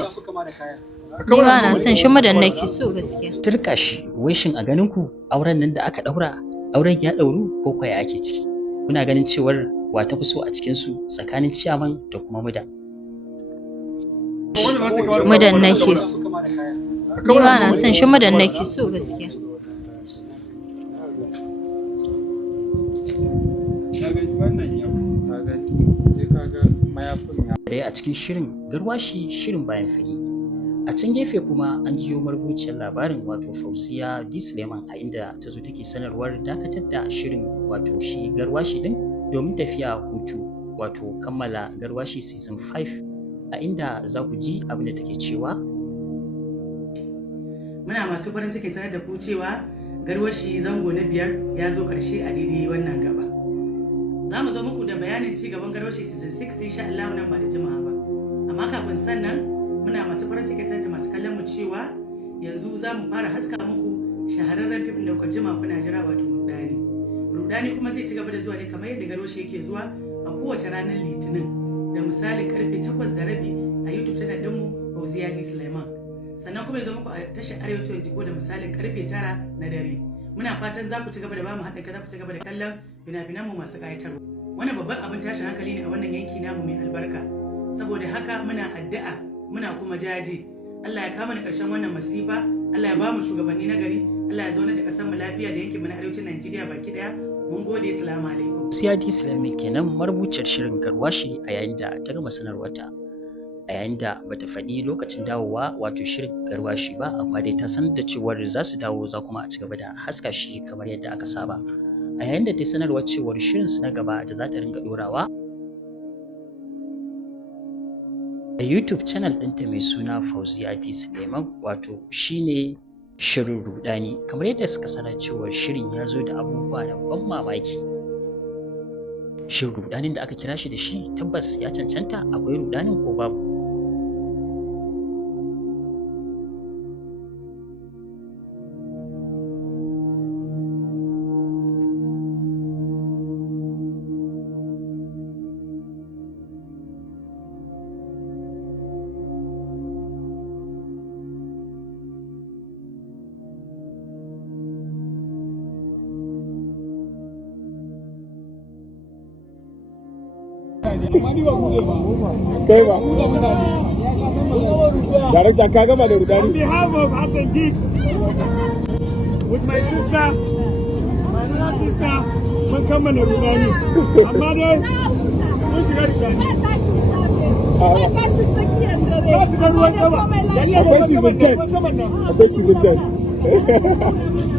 so. Ni ba na son shi madan nake so gaskiya. Turka shi, wai shin a ganin ku auren nan da aka daura, auren ya dauru ko kwaya ake ciki? Kuna ganin cewar wa ta fi so a cikin su tsakanin ciyaman da kuma muda? Mudan nake so. Ni ba na son shi madan nake so gaskiya. Dai a cikin shirin Garwashi shirin bayan fage. A can gefe kuma an jiyo marubuciyar labarin wato Fauziya Sulaiman a inda ta zo take sanarwar dakatar da shirin wato shi Garwashi din domin tafiya Hutu wato kammala Garwashi season 5 a inda za ku ji abin da take cewa. Muna masu farin cikin sanar da ku cewa Garwashi zango na 5 ya zo karshe a daidai wannan gaba. Za mu zo muku da bayanin ci gaban Garwashi season 6 insha Allah nan ba da jima'a ba. Amma kafin sannan muna masu farin cikin sanar da masu kallon mu cewa yanzu za mu fara haska muku shahararren fim da kuka jima kuna jira wato rudani. Rudani kuma zai ci gaba da zuwa ne kamar yadda Garwashi yake zuwa a kowace ranar Litinin da misalin karfe 8:30 a YouTube channel ɗinmu Fauziya Sulaiman. Sannan kuma ya zo muku a tashar Arewa 24 da misalin karfe 9 na dare. Muna fatan za ku ci gaba da bamu haɗin kai, za ku ci gaba da kallon fina-finanmu masu ƙayatarwa. Wannan babban abin tashin hankali ne a wannan yanki namu mai albarka. Saboda haka muna addu'a, muna kuma jaje. Allah ya kama ni ƙarshen wannan masifa, Allah ya ba mu shugabanni na gari, Allah ya zauna da ƙasar mu lafiya da yankin mu na arewacin Najeriya baki ɗaya. Mun gode, assalamu alaikum. Fauziya Sulaiman kenan marubuciyar shirin Garwashi a yayin da ta gama sanarwarta. A yayin da bata faɗi lokacin dawowa wato shirin Garwashi ba, amma dai ta sanar da cewar za su dawo za kuma a ci gaba da haska shi kamar yadda aka saba. A yayin da ta sanarwa cewar shirin su na gaba da za ta ringa dorawa a YouTube channel ɗinta mai suna Fauziya Sulaiman wato shine shirin rudani, kamar yadda suka sanar cewar shirin ya zo da abubuwa da ban mamaki. Shin rudanin da aka kira shi da shi tabbas ya cancanta, akwai rudanin ko babu? Director ka gama da rudani. On behalf of Hassan Dix, with my sister, my little sister, mun kammala rudani. Amma dai mun shiga rudani. Ba shi da ruwan sama. Akwai season 10. Akwai season 10.